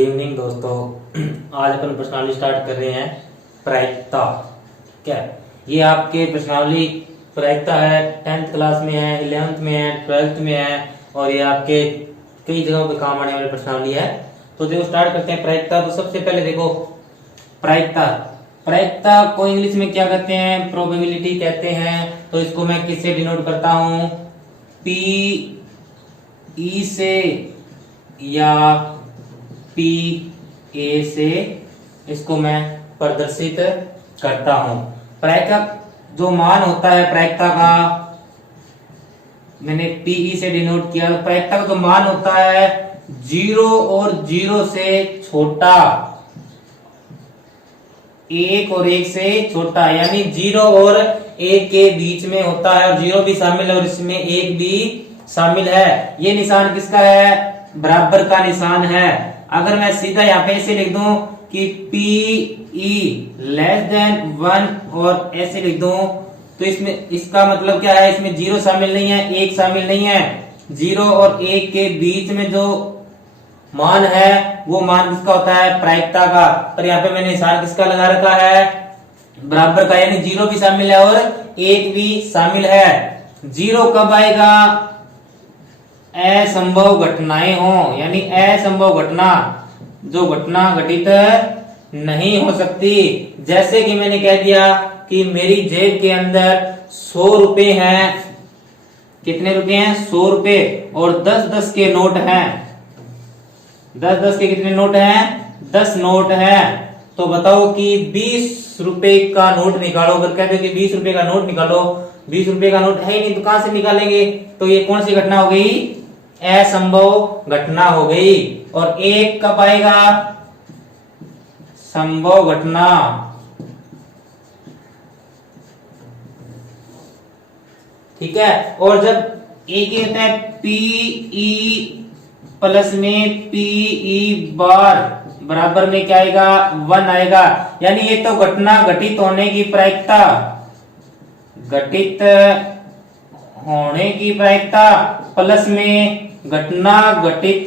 Evening दोस्तों। आज अपन प्रश्नावली स्टार्ट कर रहे हैं प्रायिकता। क्या ये आपके प्रश्नावली प्रायिकता है, 10th क्लास में है, 11th में है, 12th में है और ये आपके कई जगहों पे काम आने वाली प्रश्नावली है। तो देखो स्टार्ट करते हैं प्रायिकता। तो सबसे पहले देखो प्रायिकता, प्रायिकता को इंग्लिश में क्या कहते हैं? प्रोबेबिलिटी कहते हैं। तो इसको मैं किससे डिनोट करता हूं? पी ई से या पी ए से इसको मैं प्रदर्शित करता हूं। प्रायिकता जो मान होता है प्रायिकता का, मैंने पीई से डिनोट किया। प्रायिकता का जो मान होता है 0 और 0 से छोटा, 1 और 1 से छोटा, यानी 0 और 1 के बीच में होता है। 0 भी शामिल है और इसमें 1 भी शामिल है। ये निशान किसका है? बराबर का निशान है। अगर मैं सीधा यहाँ पे ऐसे लिख दूं कि पी ई लेस देन 1 और ऐसे लिख दूं तो इसमें इसका मतलब क्या है? इसमें 0 शामिल नहीं है, 1 शामिल नहीं है। 0 और 1 के बीच में जो मान है वो मान किसका होता है? प्रायिकता का। पर यहाँ पे मैंने निशान किसका लगा रखा है? बराबर का, यानी 0 भी शामिल है और 1 भी शामिल है। 0 कब आएगा? असंभव घटनाएं हो, यानी असंभव घटना, जो घटना घटित नहीं हो सकती। जैसे कि मैंने कह दिया कि मेरी जेब के अंदर 100 रुपए हैं। कितने रुपए हैं? 100 रुपए। और 10-10 के नोट हैं। 10-10 के कितने नोट हैं? 10 नोट हैं। तो बताओ कि 20 रुपए का नोट निकालो। अगर कहते हो कि 20 रुपए का नोट निकालो, 20 रुपए का नोट है ही नहीं तो कहां से निकालेंगे? तो ये कौन सी घटना हो गई? असंभव घटना हो गई। और 1 कब आएगा? संभव घटना। ठीक है। और जब एक ही होता है पीई प्लस में पीई बार बराबर में क्या आएगा? 1 आएगा। यानी ये तो घटना घटित होने की प्रायिकता, घटित होने की प्रायिकता प्लस में घटना घटित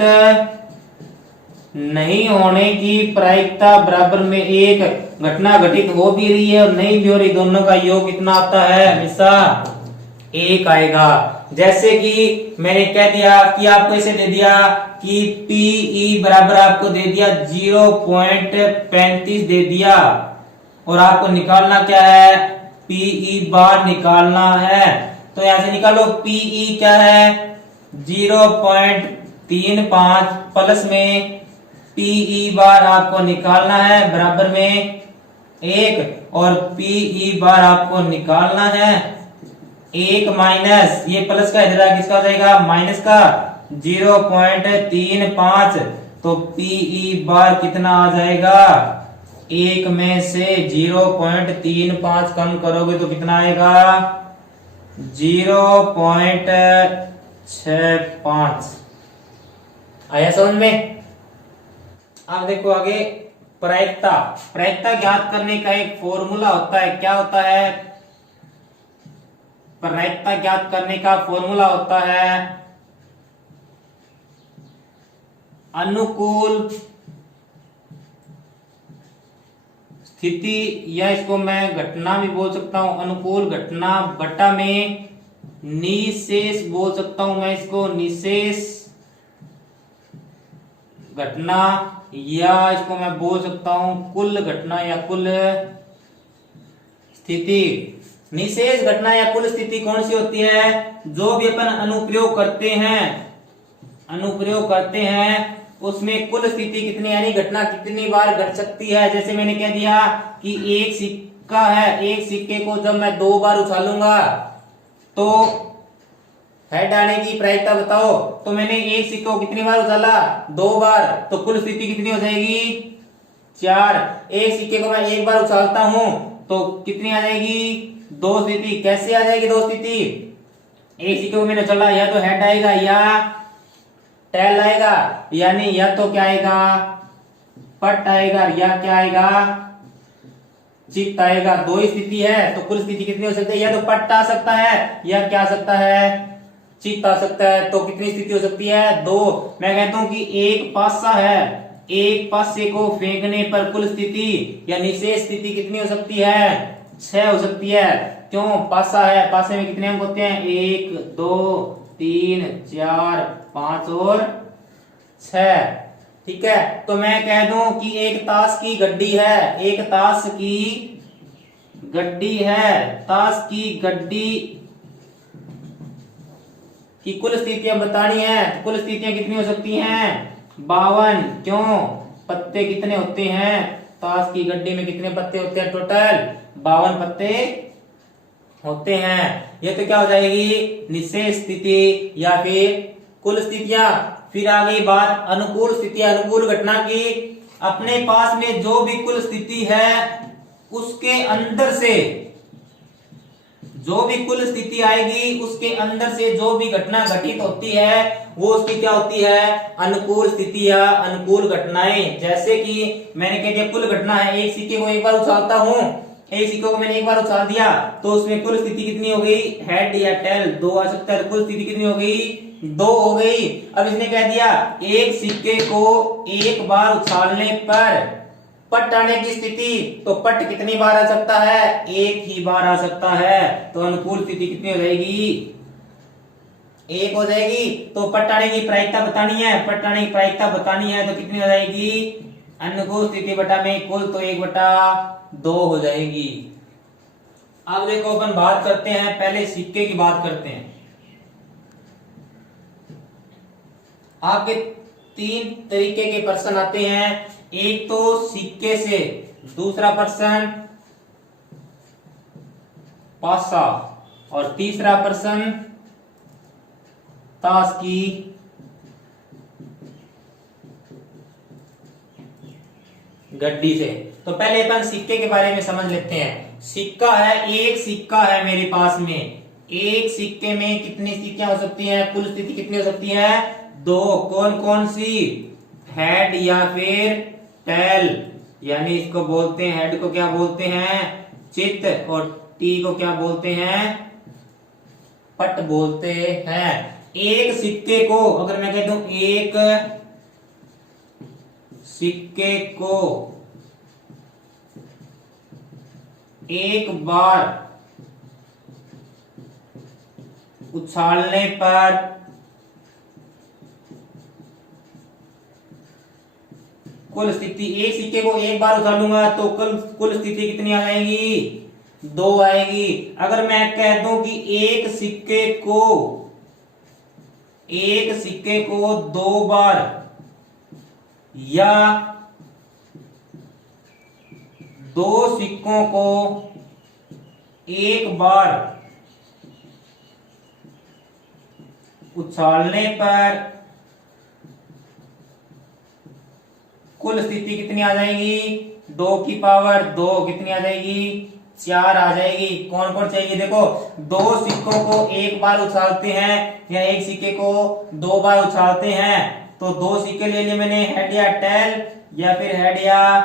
नहीं होने की प्रायिकता बराबर में 1। घटना घटित हो भी रही है और नहीं भी हो रही, दोनों का योग कितना आता है? हमेशा 1 आएगा। जैसे कि मैंने कह दिया कि आपको इसे दे दिया कि पीई बराबर आपको दे दिया 0.35 दे दिया और आपको निकालना क्या है? पीई बार निकालना है। तो यहां से निकालो पीई क्या है? 0.35 प्लस में पीई बार आपको निकालना है बराबर में 1 और पीई बार आपको निकालना है 1 माइनस, ये प्लस का इधर किसका हो जाएगा? माइनस का 0.35। तो पीई बार कितना आ जाएगा? 1 में से 0.35 कम करोगे तो कितना आएगा? 0.65 आया समझ में? अब देखो आगे प्रायिकता। प्रायिकता ज्ञात करने का एक फॉर्मूला होता है। क्या होता है? प्रायिकता ज्ञात करने का फॉर्मूला होता है अनुकूल स्थिति, या इसको मैं घटना भी बोल सकता हूं। अनुकूल घटना बटा में निशेष बोल सकता हूं मैं इसको, निशेष घटना, या इसको मैं बोल सकता हूं कुल घटना या कुल स्थिति। निशेष घटना या कुल स्थिति कौन सी होती है? जो भी अपन अनुप्रयोग करते हैं उसमें कुल स्थिति कितनी, यानी घटना कितनी बार घट सकती है। जैसे मैंने कह दिया कि एक सिक्का है, एक सिक्के को जब मैं 2 बार उछालूंगा तो हेड आने की प्रायिकता बताओ। तो मैंने एक सिक्के को कितनी बार उछाला? 2 बार। तो कुल स्थिति कितनी हो जाएगी? 4। एक सिक्के को मैं 1 बार उछालता हूं तो कितनी आ जाएगी? 2 स्थिति। कैसे आ जाएगी 2 स्थिति? एक सिक्के को मैंने चला, या तो हेड आएगा या टेल आएगा, यानी या तो क्या आएगा? पट आएगा, या क्या आएगा? चित्त आएगा। 2 स्थिति है तो कुल स्थिति कितनी हो सकती है? या तो पट आ सकता है या क्या आ सकता है? चित्त आ सकता है। तो कितनी स्थिति हो सकती है? 2। मैं कहता हूं कि एक पासा है, एक पासे को फेंकने पर कुल स्थिति या निषेध स्थिति कितनी हो सकती है? 6 हो सकती है। क्यों? पासा है, पासे में कितने अंक होते हैं? 1 2 3 4 5 और 6। ठीक है, तो मैं कह दूं कि एक ताश की गड्डी है, एक ताश की गड्डी है, ताश की गड्डी की कुल स्थितियां बतानी है। तो कुल स्थितियां कितनी हो सकती हैं? 52। क्यों? पत्ते कितने होते हैं? ताश की गड्डी में कितने पत्ते होते हैं? टोटल 52 पत्ते होते हैं। ये तो क्या हो जाएगी? निषेध स्थिति या फिर कुल स्थितियां। फिर आ गई बात अनुकूल स्थिति, अनुकूल घटना की। अपने पास में जो भी कुल स्थिति है उसके अंदर से जो भी कुल स्थिति आएगी उसके अंदर से जो भी घटना घटित होती है वो उसकी क्या होती है? अनुकूल स्थिति या अनुकूल घटनाएं। जैसे कि मैंने कह दिया कुल घटना है, एक सिक्के को एक बार उछालता हूं, एक सिक्के को मैंने एक बार उछाल दिया तो उसमें कुल स्थिति कितनी हो गई? हेड या टेल 2 आ सकता है। कुल स्थिति कितनी हो गई? 2 हो गई। अब इसने कह दिया एक सिक्के को एक बार उछालने पर पट आने की स्थिति, तो पट कितनी बार आ सकता है? एक ही बार आ सकता है। तो अनुकूल स्थिति कितनी हो जाएगी? 1 हो जाएगी। तो पट आने की प्रायिकता बतानी है, पट आने की प्रायिकता बतानी है तो कितनी हो जाएगी? अनुकूल स्थिति बटा में कुल, तो 1/2 हो जाएगी। अब देखो अपन बात करते हैं, पहले सिक्के की बात करते हैं। आपके 3 तरीके के प्रश्न आते हैं। एक तो सिक्के से, दूसरा प्रश्न पासा और तीसरा प्रश्न ताश की गड्डी से। तो पहले अपन सिक्के के बारे में समझ लेते हैं। सिक्का है, एक सिक्का है मेरे पास में, एक सिक्के में कितनी स्थितियां हो सकती हैं? कुल स्थिति कितनी हो सकती है? 2। कौन कौन सी? हेड या फिर टेल, यानी इसको बोलते हैं, हेड को क्या बोलते हैं? चित्त, और टी को क्या बोलते हैं? पट बोलते हैं। एक सिक्के को अगर मैं कह दूं एक सिक्के को एक बार उछालने पर कुल स्थिति, एक सिक्के को एक बार उछालूंगा तो कुल स्थिति कितनी आ जाएगी? 2 आएगी। अगर मैं कह दूं कि एक सिक्के को 2 बार या 2 सिक्कों को एक बार उछालने पर कुल स्थिति कितनी आ जाएगी? 2 की पावर 2 कितनी आ जाएगी? 4 आ जाएगी। कौन कौन चाहिए? देखो 2 सिक्कों को एक बार उछालते हैं या एक सिक्के को 2 बार उछालते हैं, तो 2 सिक्के ले लिए मैंने, हेड या टेल, या फिर हेड या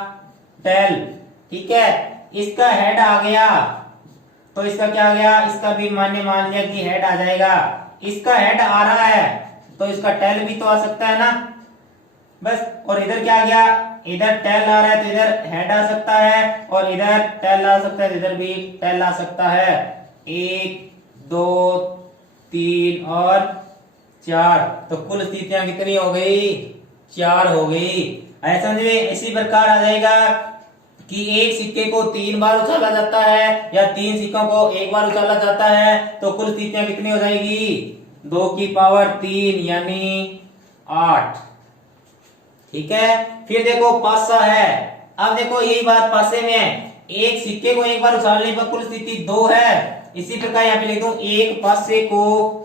टेल। ठीक है, इसका हेड आ गया तो इसका क्या आ गया? इसका भी मान लिया कि हेड आ जाएगा। इसका हेड आ रहा है तो इसका टेल भी तो आ सकता है ना, बस। और इधर क्या आ गया? इधर टेल आ रहा है तो इधर हेड आ सकता है, और इधर टेल आ सकता है तो इधर भी टेल आ सकता है। 1 2 3 और 4, तो कुल स्थितियां कितनी हो गई? 4 हो गई। ऐसा समझिए, इसी प्रकार आ जाएगा कि एक सिक्के को 3 बार उछाला जाता है या 3 सिक्कों को एक बार उछाला जाता है, तो कुल स्थितियां कितनी हो जाएगी? 2 की पावर 3 यानी 8। ठीक है, फिर देखो पासा है। अब देखो यही बात पासे में है, एक सिक्के को एक बार उछालने पर कुल स्थिति 2 है। इसी प्रकार यहां पे लिख दूं एक पासे को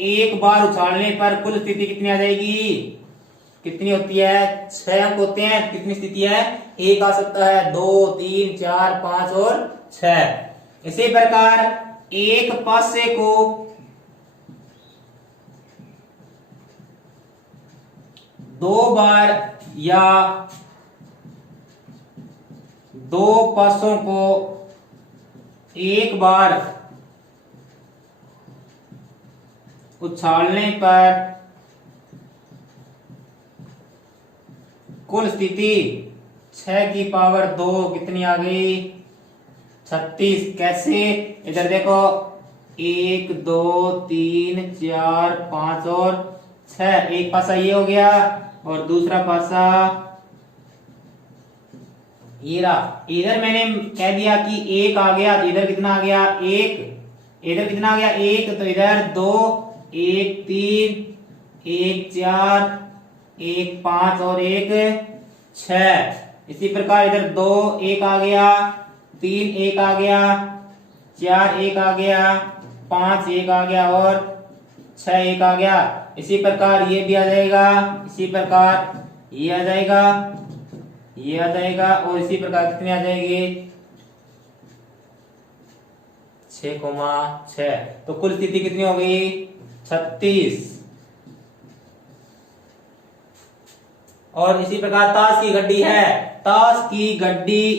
एक बार उछालने पर कुल स्थिति कितनी आ जाएगी? कितनी होती है? 6 अंक होते हैं। कितनी स्थिति है? 1 आ सकता है, 2 3 4 5 और 6। इसी प्रकार एक पासे को दो बार या 2 पासों को एक बार उछालने पर कुल स्थिति 6 की पावर 2 कितनी आ गई 36। कैसे, इधर देखो 1 2 3 4 5 और 6, एक पासा ये हो गया और दूसरा पासा ये रहा। इधर मैंने कह दिया कि 1 आ गया तो इधर कितना आ गया 1, इधर कितना आ गया 1, तो इधर 2 1 3 1 4 1 5 और 1 6। इसी प्रकार इधर 2 1 आ गया, 3 1 आ गया, 4 1 आ गया, 5 1 आ गया और 6 1 आ गया। इसी प्रकार ये भी आ जाएगा, इसी प्रकार ये आ जाएगा, ये आ जाएगा और इसी प्रकार कितने आ जाएंगे 6,6। तो कुल स्थिति कितनी हो गई 36। और इसी प्रकार ताश की गड्डी है, ताश की गड्डी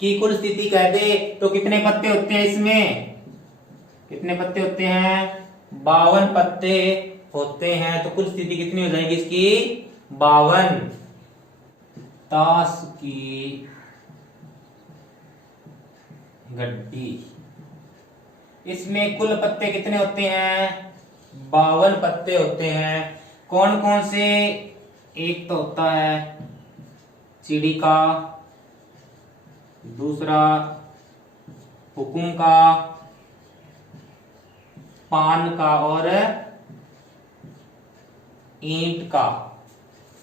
की कुल स्थिति कह दे तो कितने पत्ते होते हैं इसमें, कितने पत्ते होते हैं 52 पत्ते होते हैं। तो कुल स्थिति कितनी हो जाएगी इसकी 52। ताश की गड्डी, इसमें कुल पत्ते कितने होते हैं 52 पत्ते होते हैं। कौन कौन से, एक तो होता है चिड़ी का, दूसरा हुकुम का, पान का और ईंट का।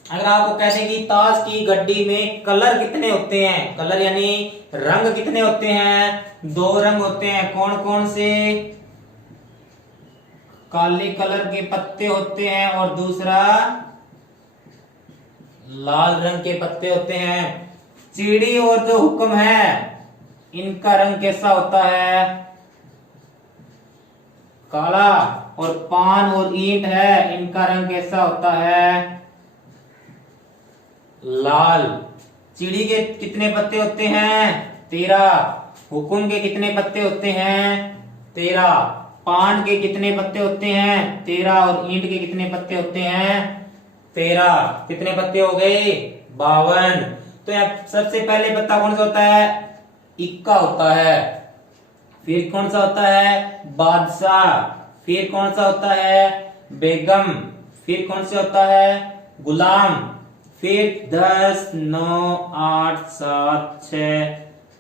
अगर आपको कहते हैं कि ताश की गड्डी में कलर कितने होते हैं, कलर यानी रंग कितने होते हैं 2 रंग होते हैं। कौन कौन से, काले कलर के पत्ते होते हैं और दूसरा लाल रंग के पत्ते होते हैं। चिड़ी और जो हुक्म है इनका रंग कैसा होता है काला, और पान और ईंट है इनका रंग कैसा होता है लाल। चिड़ी के कितने पत्ते होते हैं 13, हुकुम के कितने पत्ते होते हैं 13, पान के कितने पत्ते होते हैं 13 और ईंट के कितने पत्ते होते हैं 13। कितने पत्ते हो गए 52। तो यहाँ सबसे पहले पत्ता कौन सा होता है इक्का होता है, फिर कौन सा होता है बादशाह, फिर कौन सा होता है बेगम, फिर कौन सा होता है गुलाम, फिर 10 9 8 7 6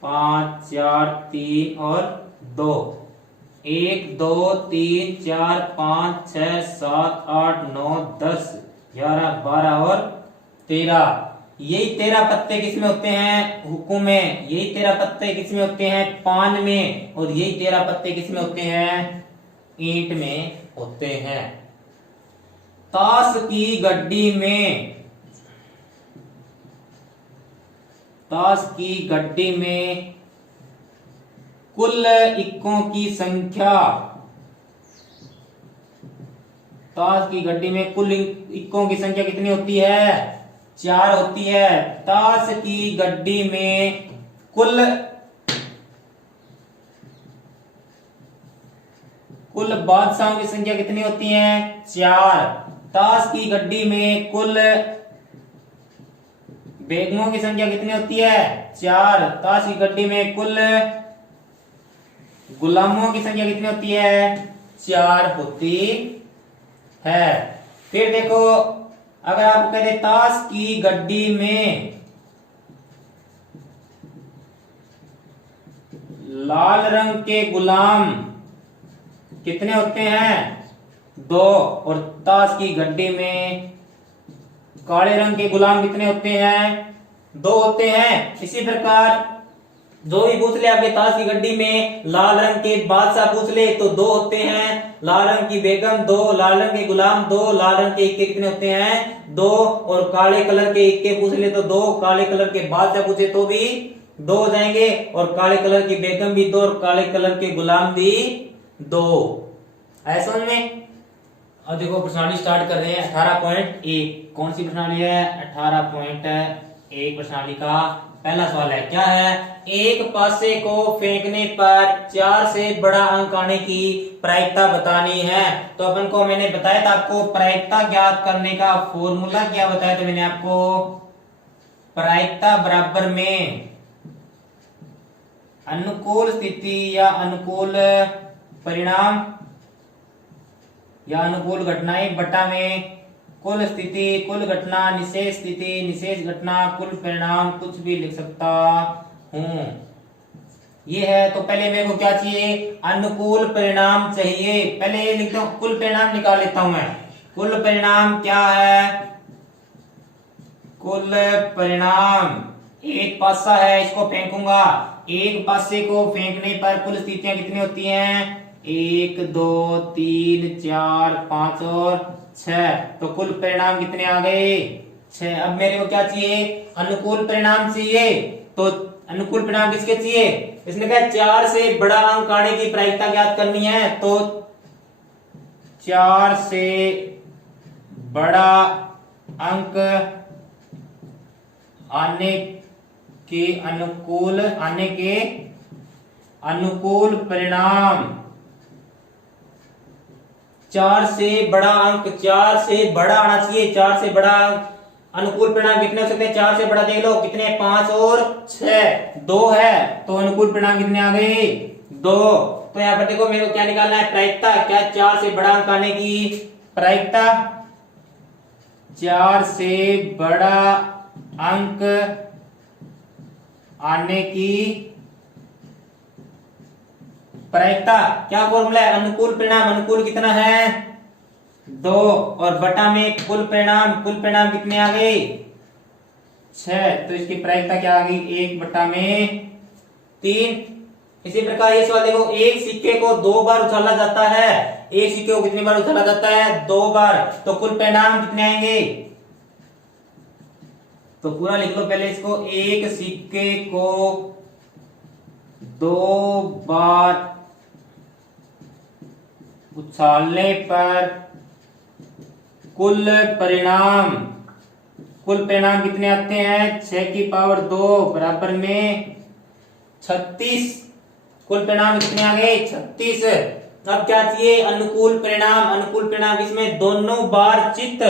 5 4 3 और 2, 1 2 3 4 5 6 7 8 9 10 11 12 और 13। यही 13 पत्ते किसमें होते हैं हुकुम में, यही 13 पत्ते किसमें होते हैं पान में, और यही 13 पत्ते किसमें होते हैं ईंट में होते हैं। ताश की गड्डी में, ताश की गड्डी में कुल इक्कों की संख्या, ताश की गड्डी में कुल इक्कों की संख्या कितनी होती है 4 होती है। ताश की गड्डी में कुल बादशाहों की संख्या कितनी होती है 4। ताश की गड्डी में कुल बेगमों की संख्या कितनी होती है 4। ताश की गड्डी में कुल गुलामों की संख्या कितनी होती है 4 होती है। फिर देखो अगर आप कहते ताश की गड्डी में लाल रंग के गुलाम कितने होते हैं 2, और ताश की गड्डी में काले रंग के गुलाम कितने होते हैं 2 होते हैं। इसी प्रकार जो भी पूछ ले आपके ताश की गड्डी में लाल रंग के बादशाह पूछ ले तो 2 होते हैं, लाल रंग की बेगम 2, लाल रंग के गुलाम 2, लाल रंग के इक्के कितने होते हैं 2, और काले कलर के इक्के पूछ ले तो 2, काले कलर के बादशाह पूछे तो भी 2 हो जाएंगे, और काले कलर की बेगम भी 2 और काले कलर के गुलाम भी 2। ऐसा में अब देखो प्रश्नावली स्टार्ट कर रहे हैं 18.1। कौन सी प्रश्नावली है 18.1 प्रश्नावली का पहला सवाल है क्या है, एक पासे को फेंकने पर 4 से बड़ा अंक आने की प्रायिकता बतानी है। तो अपन को मैंने बताया था आपको प्रायिकता ज्ञात करने का फॉर्मूला क्या बताया था मैंने आपको, प्रायिकता बराबर में अनुकूल स्थिति या अनुकूल परिणाम या अनुकूल घटनाएं बटा में कुल स्थिति, कुल घटना, निशेष स्थिति, निशेष घटना, कुल परिणाम, कुछ भी लिख सकता हूं। ये है। तो पहले मेरे को क्या चाहिए? अनुकूल परिणाम चाहिए। पहले ये लिखता हूं, कुल परिणाम निकाल लेता हूं मैं। कुल परिणाम क्या है? कुल परिणाम एक पासा है, इसको फेंकूंगा। एक पासे को फेंकने पर कुल स्थितियां कितनी होती हैं? 1 2 3 4 5 और 6। तो कुल परिणाम कितने आ गए? 6। अब मेरे को क्या चाहिए? अनुकूल परिणाम चाहिए। तो अनुकूल परिणाम किसके चाहिए? इसने कहा 4 से बड़ा अंक आने की प्रायिकता ज्ञात करनी है। तो 4 से बड़ा अंक आने के अनुकूल परिणाम, 4 से बड़ा अंक, 4 से बड़ा आना चाहिए। 4 से बड़ा अंक, अनुकूल परिणाम कितने हो सकते हैं? 4 से बड़ा देख लो कितने? 5 और 6, 2 है। तो अनुकूल परिणाम कितने आ गए? 2। तो यहां पर देखो मेरे को क्या निकालना है? प्रायिकता। क्या 4 से बड़ा अंक आने की प्रायिकता? 4 से बड़ा अंक आने की प्रायिकता। क्या फॉर्मूला है? अनुकूल परिणाम, अनुकूल कितना है? 2 और बटा में कुल परिणाम, कुल परिणाम कितने आ गए? 6। तो इसकी प्रायिकता क्या आ गई? 1 बटा में 3। इसी प्रकार ये सवाल देखो, एक सिक्के को 2 बार उछाला जाता है। एक सिक्के को कितनी बार उछाला जाता है? 2 बार। तो कुल परिणाम कितने आएंगे? तो पूरा लिख लो पहले इसको। एक सिक्के को 2 बार उछालने पर कुल परिणाम कितने आते हैं? 6 की पावर 2 बराबर में 36। कुल परिणाम कितने आ गए? 36। अब क्या चाहिए? अनुकूल परिणाम। अनुकूल परिणाम इसमें दोनों बार चित्त,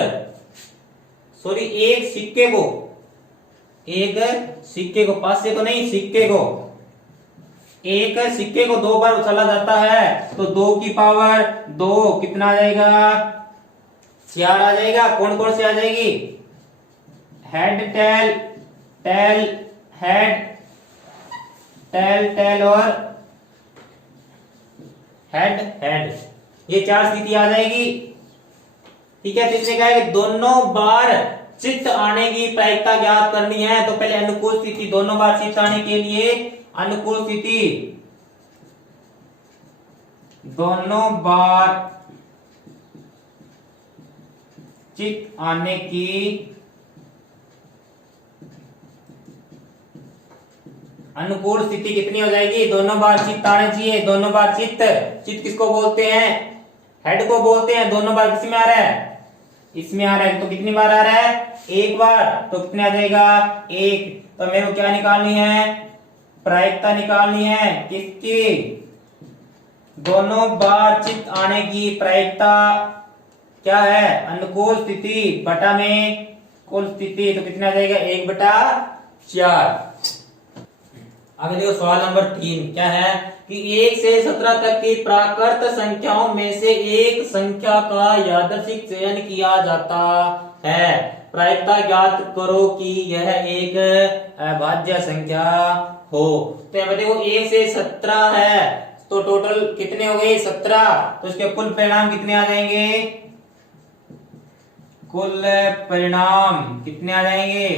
सॉरी एक सिक्के को पासे को नहीं, सिक्के को, एक सिक्के को 2 बार उछाला जाता है। तो 2 की पावर 2 कितना आ जाएगा? 4 आ जाएगा। कौन कौन से आ जाएगी? Head tail, tail head, tail tail और हेड हेड, ये 4 स्थिति आ जाएगी। ठीक है। तो इसने कहा है कि दोनों बार चित्त आने की प्रायिकता ज्ञात करनी है। तो पहले अनुकूल स्थिति, दोनों बार चित्त आने के लिए अनुकूल स्थिति, दोनों बार चित्त आने की अनुकूल स्थिति कितनी हो जाएगी? दोनों बार चित्त आने चाहिए। दोनों बार चित्त, चित्त किसको बोलते हैं? हेड को बोलते हैं। दोनों बार किसमें आ रहा है? इसमें आ रहा है। तो कितनी बार आ रहा है? 1 बार। तो कितने आ जाएगा? 1। तो मेरे को क्या निकालनी है? प्रायिकता निकालनी है। किसकी? दोनों बार चित्त आने की प्रायिकता क्या है? अनुकूल स्थिति बटा में कुल स्थिति। तो कितना आ जाएगा? 1 बटा 4। आगे देखो सवाल नंबर 3 क्या है कि 1 से 17 तक की प्राकृत संख्याओं में से एक संख्या का यादृच्छिक चयन किया जाता है। प्रायिकता ज्ञात करो कि यह एक अभाज्य संख्या हो। तो यहाँ देखो 1 से 17 है, तो टोटल कितने हो गए? 17। तो इसके कुल परिणाम कितने आ जाएंगे? कुल परिणाम कितने आ जाएंगे?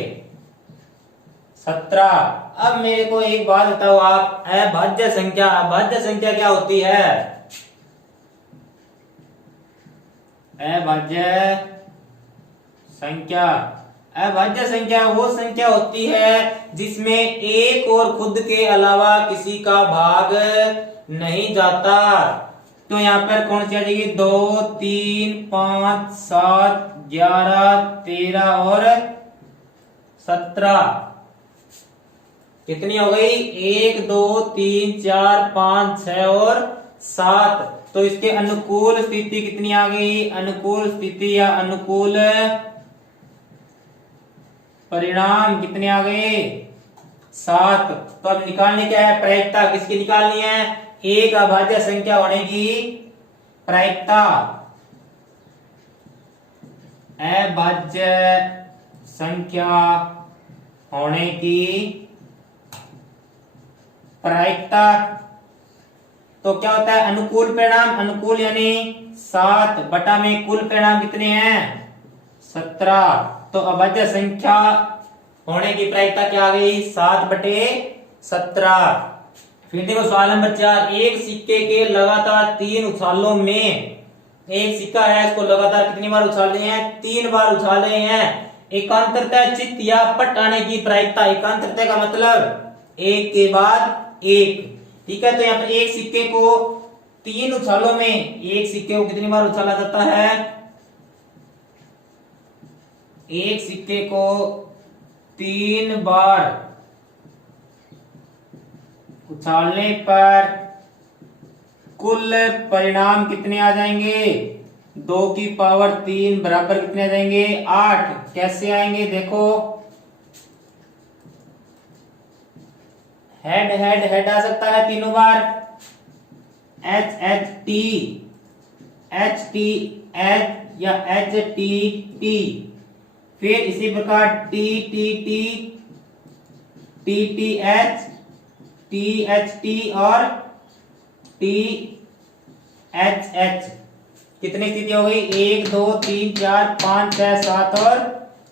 17। अब मेरे को एक बात बताओ आप, अभाज्य संख्या, अभाज्य संख्या क्या होती है? अभाज्य संख्या, अभाज्य संख्या वो संख्या होती है जिसमें एक और खुद के अलावा किसी का भाग नहीं जाता। तो यहाँ पर कौन सी आ जाएगी? 2 3 5 7 11 13 और 17। कितनी हो गई? 1 2 3 4 5 6 और 7। तो इसके अनुकूल स्थिति कितनी आ गई? अनुकूल स्थिति या अनुकूल परिणाम कितने आ गए 7। तो अब निकालने क्या है प्रायिकता, किसकी निकालनी है, एक अभाज्य संख्या होने की प्रायिकता, अभाज्य संख्या होने की प्रायिकता। तो क्या होता है अनुकूल परिणाम, अनुकूल यानी 7 बटा में कुल परिणाम कितने हैं 17। तो अभाज्य संख्या होने की प्रायिकता क्या आ गई 7/17। फिर देखो सवाल नंबर 4, एक सिक्के के लगातार 3 उछालों में, एक सिक्का है इसको लगातार कितनी बार उछाल रहे हैं 3 बार उछाल रहे हैं, एकांतरता चित्त या पट आने की प्रायिकता, एकांतरता का मतलब एक के बाद एक, ठीक है। तो यहाँ पर एक सिक्के को 3 उछालों में, एक सिक्के को कितनी बार उछाला जाता है, एक सिक्के को 3 बार उछालने पर कुल परिणाम कितने आ जाएंगे 2 की पावर 3 बराबर कितने आ जाएंगे 8। कैसे आएंगे देखो, हेड हेड हेड आ सकता है तीनों बार, एच एच टी एच या एच टी टी, फिर इसी प्रकार T T T T T H T और टी एच एच। कितनी स्थिति हो गई 1 2 3 4 5 6 7 और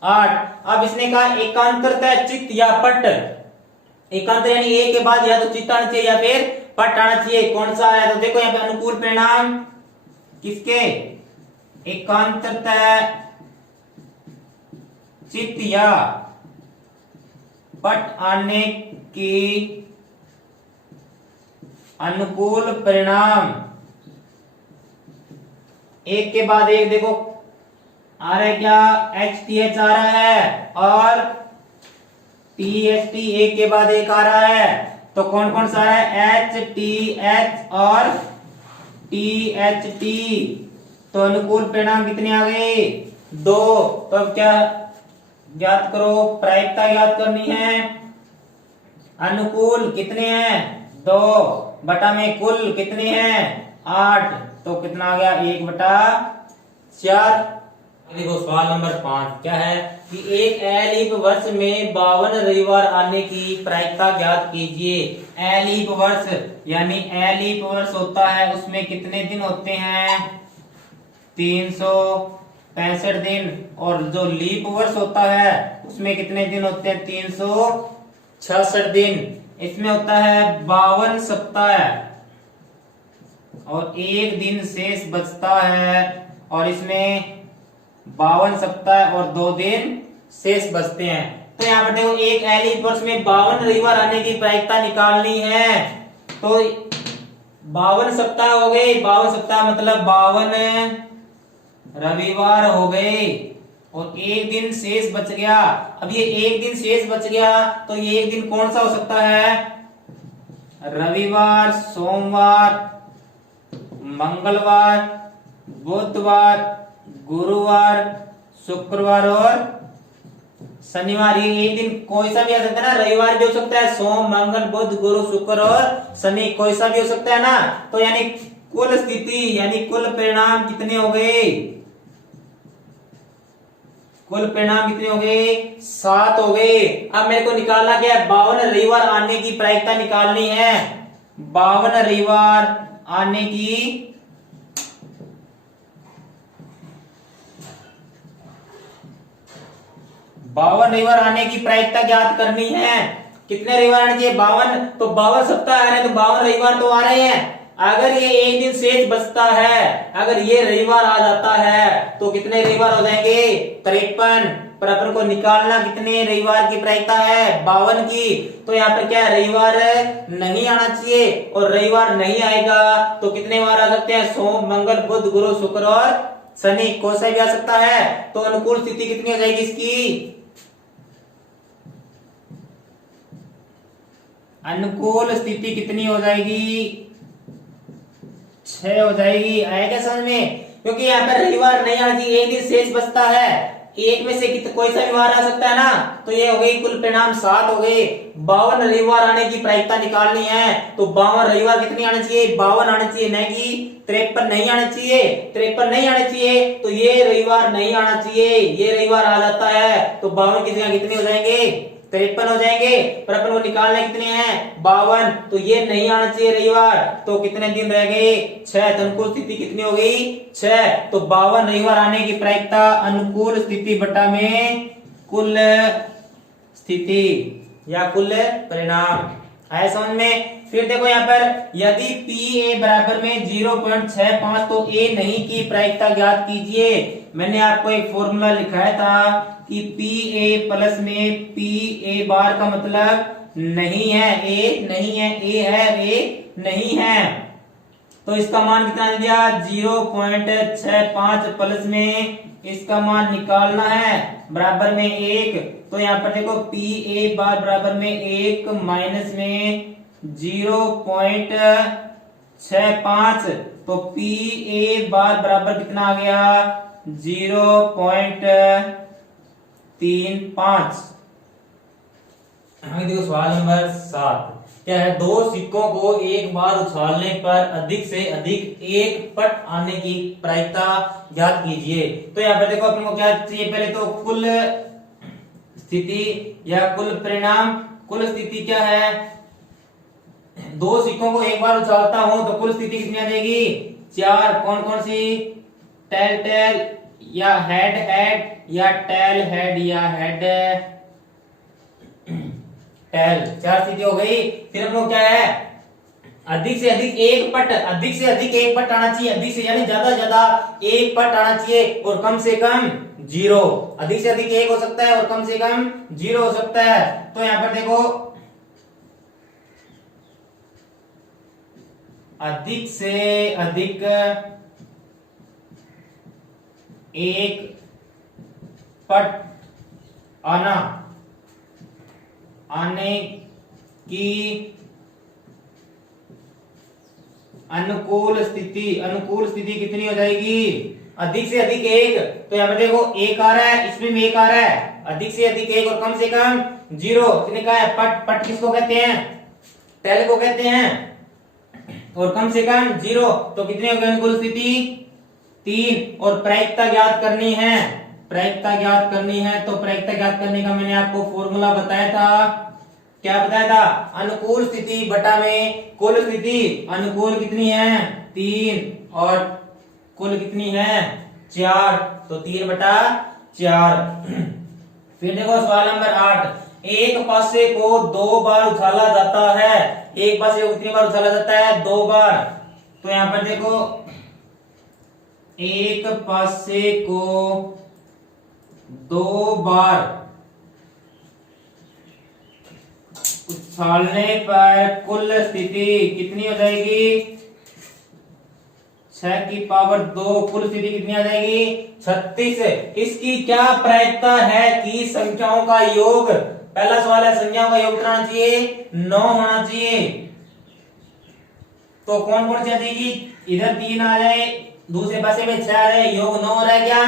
8। अब इसने कहा एकांतरता चित्त या पट, एकांतर यानी एक के बाद या तो चित्त आना चाहिए या फिर पट आना चाहिए, कौन सा है। तो देखो यहाँ पे अनुकूल परिणाम किसके, एकांतरता चित्त या पट आने की अनुकूल परिणाम, एक के बाद एक देखो आ रहा है क्या एच टी एच आ रहा है और टी एच टी एक के बाद एक आ रहा है। तो कौन कौन सा आ रहा है एच टी एच और टी एच टी। तो अनुकूल परिणाम कितने आ गए 2। तो अब क्या ज्ञात करो, प्रायिकता ज्ञात करनी है, अनुकूल कितने हैं 2 बटा में कुल कितने हैं 8। तो कितना आ गया 1/4। देखो सवाल नंबर 5 क्या है कि एक अलीप वर्ष में 52 रविवार आने की प्रायिकता ज्ञात कीजिए। अलीप वर्ष यानी अलीप वर्ष होता है उसमें कितने दिन होते हैं 365 दिन, और जो लीप वर्ष होता है उसमें कितने दिन होते हैं 366 दिन। इसमें होता है 52 सप्ताह और एक दिन शेष बचता है, और इसमें 52 सप्ताह और 2 दिन शेष बचते हैं। तो यहाँ पर देखो एक अलीप वर्ष में 52 रविवार आने की प्रायिकता निकालनी है। तो 52 सप्ताह हो गए, 52 सप्ताह मतलब 52 रविवार हो गए और एक दिन शेष बच गया। अब ये एक दिन शेष बच गया तो ये एक दिन कौन सा हो सकता है, रविवार, सोमवार, मंगलवार, बुधवार, गुरुवार, शुक्रवार और शनिवार। ये एक दिन कोई सा भी आ सकता है ना, रविवार भी हो सकता है, सोम मंगल बुध गुरु शुक्र और शनि कोई सा भी हो सकता है ना। तो यानी कुल स्थिति यानी कुल परिणाम कितने हो गए, कुल परिणाम कितने हो गए 7 हो गए। अब मेरे को निकालना क्या है 52 रविवार आने की प्रायिकता निकालनी है। 52 रविवार आने की 52 रविवार आने की प्रायिकता ज्ञात करनी है। कितने रविवार आने चाहिए 52, तो 52 सप्ताह आ रहे हैं तो 52 रविवार तो आ रहे हैं। अगर ये एक दिन शेष बचता है, अगर ये रविवार आ जाता है तो कितने रविवार हो जाएंगे 53। पर अपन को निकालना कितने रविवार की प्रायिकता है 52 की। तो यहाँ पर क्या रविवार नहीं आना चाहिए, और रविवार नहीं आएगा तो कितने बार आ सकते हैं सोम मंगल बुध गुरु शुक्र और शनि कौन सा भी आ सकता है। तो अनुकूल स्थिति कितनी हो जाएगी इसकी, अनुकूल स्थिति कितनी हो जाएगी 6 हो जाएगी। आएगा समझ में, क्योंकि यहाँ पर रविवार नहीं आना चाहिए, एक दिन शेष बचता है। एक में से कोई सा भी बार आ सकता है ना, तो ये हो गई कुल परिणाम 7 हो गए। 52 रविवार आने की प्रायिकता निकालनी है, तो 52 रविवार कितनी आने चाहिए, 52 आने चाहिए, न कि 53 नहीं आने चाहिए। 53 नहीं आने चाहिए तो ये रविवार नहीं आना चाहिए, ये रविवार आ जाता है, तो 52 की जगह कितने हो जाएंगे, 53 हो जाएंगे। पर अपन को निकालने कितने हैं, 52, तो ये नहीं आना चाहिए रविवार, तो कितने दिन रह गए, 6। तो अनुकूल स्थिति कितनी हो गई, 6। तो 52 रविवार आने की प्रायिकता अनुकूल स्थिति बटा में कुल स्थिति या कुल परिणाम आया समझ में। फिर देखो यहाँ पर यदि PA बराबर में 0.65 तो A नहीं की प्रायिकता ज्ञात कीजिए। मैंने आपको एक फॉर्मूला लिखाया था कि PA प्लस में PA बार का मतलब नहीं है A नहीं है, A है A नहीं है, तो इसका मान कितना दे दिया 0.65 प्लस में इसका मान निकालना है बराबर में 1। तो यहाँ पर देखो PA बार बराबर में 1 माइनस में 0.65, तो PA बार बराबर कितना आ गया 0.35। देखो सवाल नंबर 7 क्या है, दो सिक्कों को एक बार उछालने पर अधिक से अधिक एक पट आने की प्रायिकता ज्ञात कीजिए। तो यहाँ पर देखो अपन को क्या चाहिए, पहले तो कुल स्थिति या कुल परिणाम। कुल स्थिति क्या है, दो सिक्कों को एक बार उछालता हूं तो कुल स्थिति कितनी आ जाएगी, 4। कौन कौन सी, टेल टेल या हेड हेड या टेल हेड या हेड टेल, 4 स्थिति हो गई। फिर हम लोग क्या है, अधिक से अधिक एक पट, अधिक से अधिक एक पट आना चाहिए, अधिक से यानी ज्यादा ज्यादा एक पट आना चाहिए और कम से कम 0। अधिक से अधिक 1 हो सकता है और कम से कम 0 हो सकता है। तो यहां पर देखो अधिक से अधिक एक पट आने की अनुकूल स्थिति कितनी हो जाएगी, अधिक से अधिक 1। तो यहाँ पर देखो 1 आ रहा है, इसमें भी 1 आ रहा है, अधिक से अधिक 1 और कम से कम 0। कितने का है, पट, पट किसको कहते हैं, टेल को कहते हैं, और कम से कम 0। तो कितने हो गए अनुकूल स्थिति, 3। और प्रायिकता ज्ञात करनी है, प्रायिकता ज्ञात करनी है, तो प्रायिकता ज्ञात करने का मैंने आपको फॉर्मूला बताया था। क्या बताया था, अनुकूल स्थिति बटा में कुल स्थिति। अनुकूल कितनी है, 3 और कुल कितनी है, 4, तो 3 बटा 4। फिर देखो सवाल नंबर 8, एक पासे को 2 बार उछाला जाता है। एक पासे को कितनी बार उछाला जाता है, 2 बार। तो यहां पर देखो एक पासे को 2 बार उछालने पर कुल स्थिति कितनी हो जाएगी, 6 की पावर 2। कुल स्थिति कितनी आ जाएगी, 36। इसकी क्या प्रायिकता है कि संख्याओं का योग, पहला सवाल है संख्याओं का योग कितना होना चाहिए, 9 होना चाहिए। तो कौन कौन सी आ जाएगी, इधर 3 आ जाए, दूसरे पासे में 6 आ जाए, योग 9 हो रहा है क्या,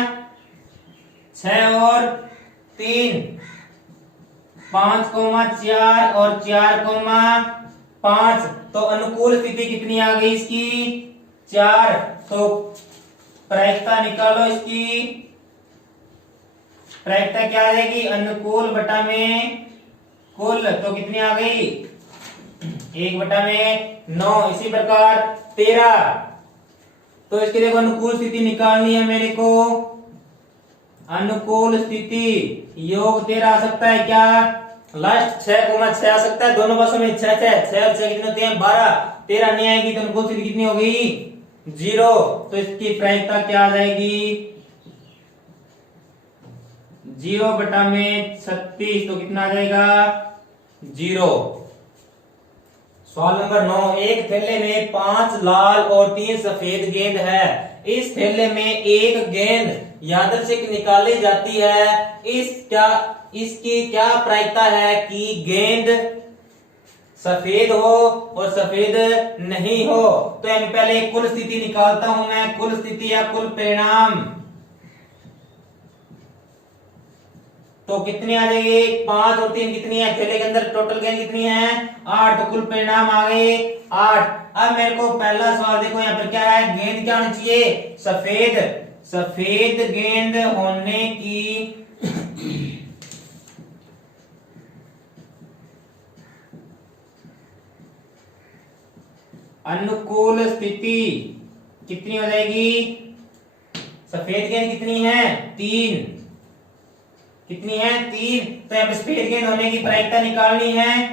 6 और 3 5,4 और 4,5। तो अनुकूल स्थिति कितनी आ गई इसकी, 4। तो प्रायिकता निकालो, इसकी प्रायिकता क्या आ जाएगी, अनुकूल बटा में कुल, तो कितनी आ गई, 1 बटा में 9। इसी प्रकार 13। तो इसके देखो अनुकूल स्थिति निकालनी है मेरे को, अनुकूल स्थिति योग 13 आ सकता है क्या, लास्ट 6,6 आ सकता है, दोनों पासों में 6 और 6 कितने होते हैं, 12। 13 नहीं आएगी तो अनुकूल स्थिति कितनी हो गई, 0। तो इसकी प्रायिकता क्या आ जाएगी, 0 बटा में 36, तो कितना आ जाएगा, 0। सवाल नंबर 9, एक थैले में 5 लाल और 3 सफेद गेंद है। इस थैले में एक गेंद यादृच्छिक निकाली जाती है, इसकी क्या प्रायिकता है कि गेंद सफेद हो और सफेद नहीं हो। तो यानी पहले कुल स्थिति निकालता हूं मैं, कुल स्थिति या कुल परिणाम। तो कितनी आ जाएगी, 5 और 3 कितनी है, थैले के अंदर टोटल गेंद कितनी है, 8। तो कुल परिणाम आ गए 8। अब मेरे को पहला सवाल देखो यहाँ पर क्या है, गेंद क्या होनी चाहिए, सफेद। सफेद गेंद होने की अनुकूल स्थिति कितनी हो जाएगी, सफेद गेंद कितनी है, 3। कितनी है, 3। तो यहाँ पे सफेद गेंद होने की प्रायिकता निकालनी है।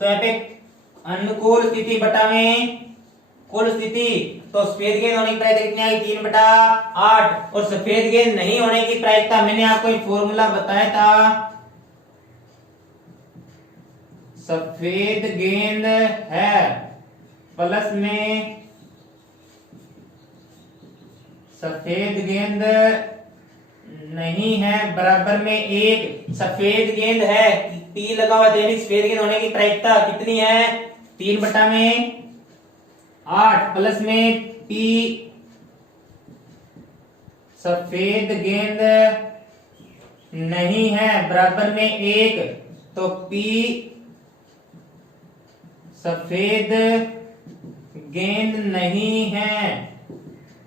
तो यहाँ पे अनुकूल स्थिति बटा में कुल स्थिति, तो सफेद गेंद होने की प्रायिकता कितनी आई, 3/8। और सफेद गेंद नहीं होने की प्रायिकता मैंने आपको एक फॉर्मूला बताया था, सफेद गेंद है प्लस में सफेद गेंद नहीं है बराबर में 1। सफेद गेंद है, पी लगा हुआ, सफेद गेंद होने की प्रायिकता कितनी है, 3/8 प्लस में पी सफेद गेंद नहीं है बराबर में 1। तो पी सफेद गेंद नहीं है,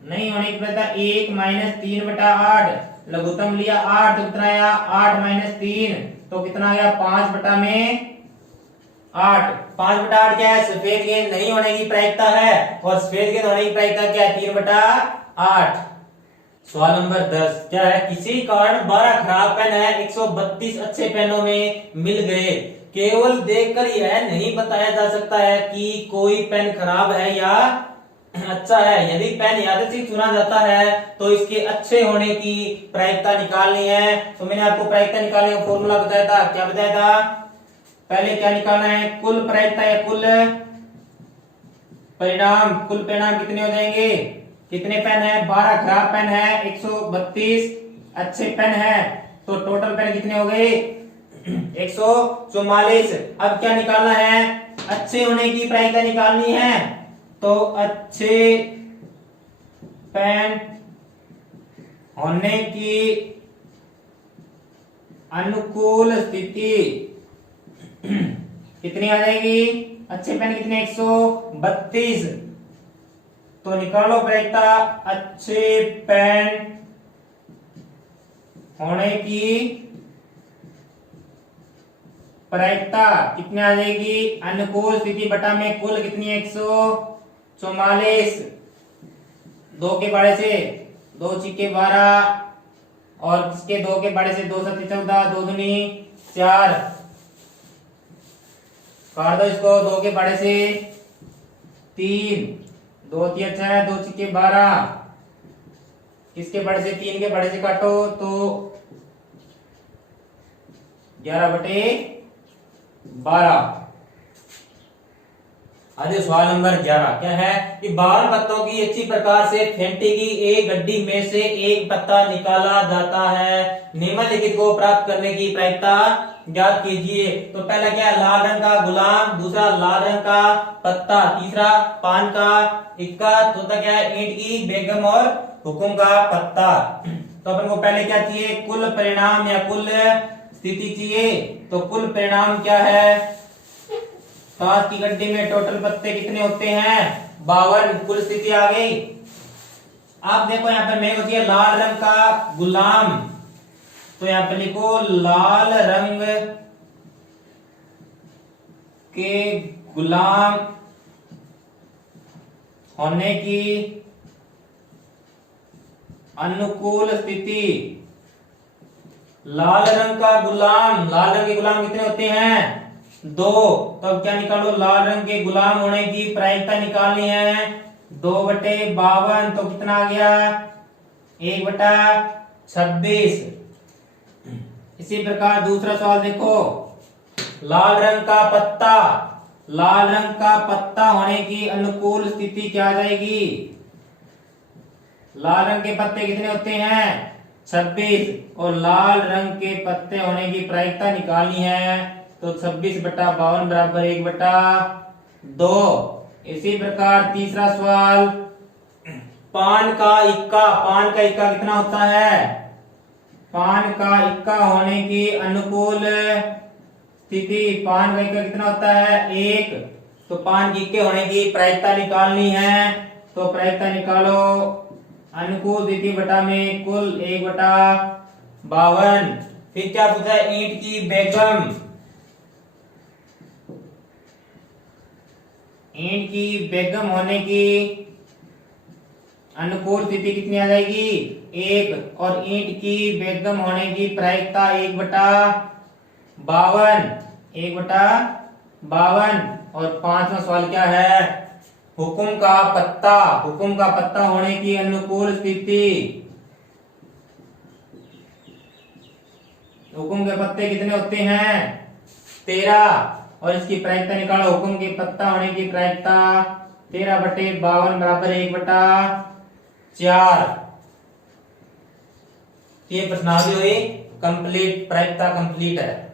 नहीं होने की प्रायिकता 1 - 3/8। लघुत्तम लिया 8, तो कितना आया, 8 - 3, तो कितना आया, 5/8। 5/8 क्या है, सफेद गेंद नहीं होने की प्रायिकता है, और सफेद गेंद होने की प्रायिकता क्या है, 3/8। सवाल नंबर 10 क्या है, किसी कारण 12 खराब पेन है, 132 अच्छे पेनों में मिल गए। केवल देखकर यह नहीं बताया जा सकता है कि कोई पेन खराब है या अच्छा है। यदि पेन यादृच्छिक चुना जाता है तो इसके अच्छे होने की प्रायिकता निकालनी है। तो मैंने आपको प्रायिकता निकालने का फॉर्मूला बताया था, क्या बताया था, पहले क्या निकालना है, कुल प्रायिकता या कुल परिणाम। कुल परिणाम कितने हो जाएंगे, कितने पेन है, 12 खराब पेन है, 132 अच्छे पेन है, तो टोटल पेन कितने हो गए, 144। अब क्या निकालना है, अच्छे होने की प्रायिकता निकालनी है। तो अच्छे पेन होने की अनुकूल स्थिति कितनी आ जाएगी, अच्छे पेन कितने, 132। तो निकालो प्रायिकता, अच्छे पेन होने की प्रायिकता कितनी आ जाएगी, अनुकूल स्थिति बटा में कुल कितनी है, 144। 2 के बाड़े से 2 छिक्के 12, और इसके 2 के बाड़े से 2 7 14, 2 दूनी 4, काट दो इसको, 2 के बाड़े से 3, 2 3 6, 2 छिक्के 12, किसके बाड़े से, 3 के बाड़े से काटो तो 11/12। आगे सवाल नंबर 11 क्या है कि 52 पत्तों की अच्छी प्रकार से फेंटी की एक गड्डी में से एक पत्ता निकाला जाता है, निम्नलिखित को प्राप्त करने की प्रायिकता ज्ञात कीजिए। तो पहला क्या है, लाल रंग का गुलाम, दूसरा लाल रंग का पत्ता, तीसरा पान का इक्का, चौथा क्या है, ईंट की बेगम और हुकुम का पत्ता। तो अपन को पहले क्या चाहिए, कुल परिणाम या कुल स्थिति चाहिए। तो कुल परिणाम क्या है, कांच की गड्डी में टोटल पत्ते कितने होते हैं, 52। कुल स्थिति आ गई। आप देखो यहाँ पर मेरे को चाहिए लाल रंग का गुलाम, तो यहाँ पर लिखो लाल रंग के गुलाम होने की अनुकूल स्थिति। लाल रंग का गुलाम, लाल रंग के गुलाम कितने होते हैं, 2। तो अब क्या निकालो, लाल रंग के गुलाम होने की प्रायिकता निकालनी है, 2/52। तो कितना आ गया, 1/26। इसी प्रकार दूसरा सवाल देखो, लाल रंग का पत्ता, लाल रंग का पत्ता होने की अनुकूल स्थिति क्या आ जाएगी, लाल रंग के पत्ते कितने होते हैं, 26, और लाल रंग के पत्ते होने की प्रायिकता निकालनी है, तो 26/52 बराबर 1/2। इसी प्रकार तीसरा सवाल, पान का इक्का, पान का इक्का कितना होता है, पान का इक्का होने की अनुकूल स्थिति, पान का इक्का कितना होता है 1, तो पान के इक्के होने की प्रायिकता निकालनी है, तो प्रायिकता निकालो, अनुकूल स्थिति बटा में कुल 1/52। फिर क्या पूछा है, ईंट की बेगम, ईंट की बेगम होने की अनुकूल स्थिति कितनी आ जाएगी 1, और ईंट की बेगम होने की प्रायिकता 1/52। और 5वां सवाल क्या है, हुकुम का पत्ता, हुकुम का पत्ता होने की अनुकूल स्थिति, हुकुम के पत्ते कितने होते हैं 13, और इसकी प्रायिकता निकालो, हुकुम के पत्ता होने की प्रायिकता 13/52 बराबर 1/4। ये प्रश्नावली हुई कंप्लीट, प्रायिकता कंप्लीट है।